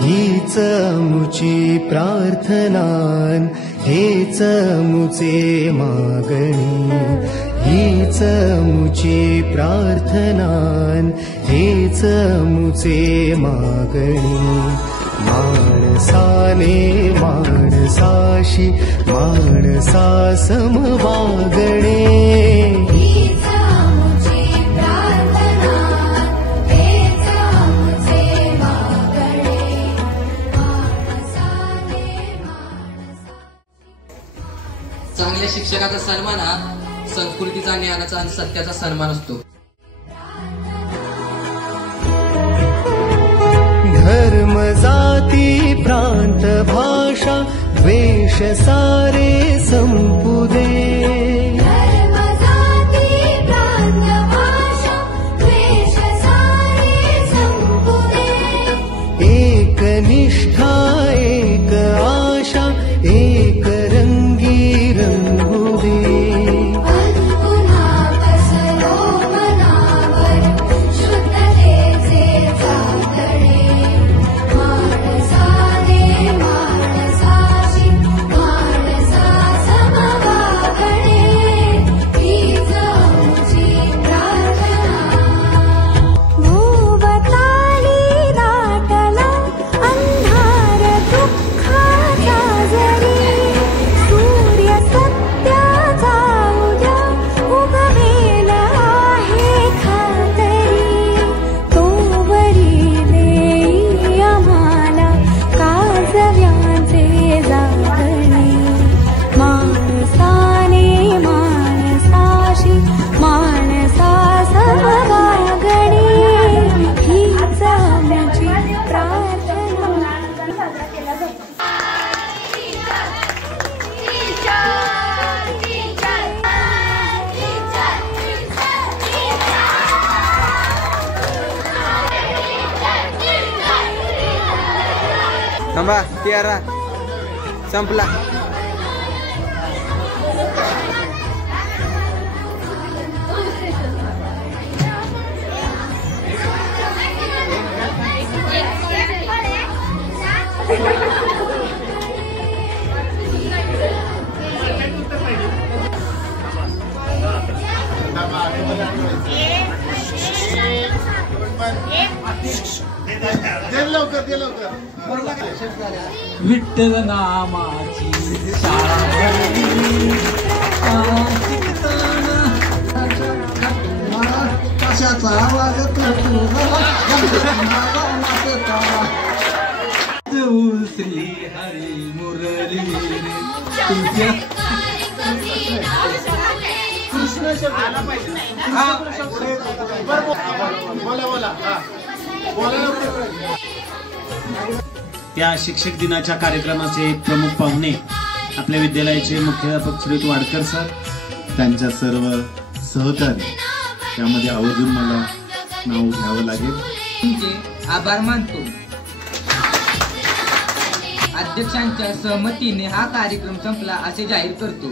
हीच मुची प्रार्थनान हेच मुचे मागणी, हीच मुची प्रार्थनान हेच मुचे मागणी। माणसाने माणसाशी माणसा सम वागणे, चांगल्या शिक्षकाचा सन्मान हा संस्कृतीचा, ज्ञानाचा आणि सत्याचा सन्मान असतो। धर्म जाती प्रांत भाषा द्वेष सारे संपू दे, धर्म जाती प्रांत भाषा द्वेष सारे संपू दे। एक निष्ठा एक आशा एक रंगी रंगू दे, पुन्हा पसरो मनावर शुद्धतेचे चांदणे। माणसाने माणसाशी माणसा सम वागणे, हीच मुची प्रार्थना। भोवताली दाटला अंधार दुःखाचा जरी, सूर्य सत्याचा उद्या उगवेल आहे खातरी। तोवरी देई आम्हाला काजव्यांचे जागणे, माणसाने माणसाशी माणसा सम वागणे, हीच मुची प्रार्थना। थांबा, तियारा संपला। विठ्ठल नामाची शाळा भरली, कशाचा आवाज श्री हरी मुरली तुझ्या या शिक्षक दिनाच्या कार्यक्रमाचे प्रमुख पाहुणे आपल्या विद्यालयाचे मुख्याध्यापक सुरेश वाडकर सर, त्यांच्या सर्व सहकारी त्यामध्ये आवर्जून मला नाव घ्यावं लागेल। तुमचे आभार मानतो। अध्यक्षांच्या सहमतीने हा कार्यक्रम संपला असे जाहीर करतो।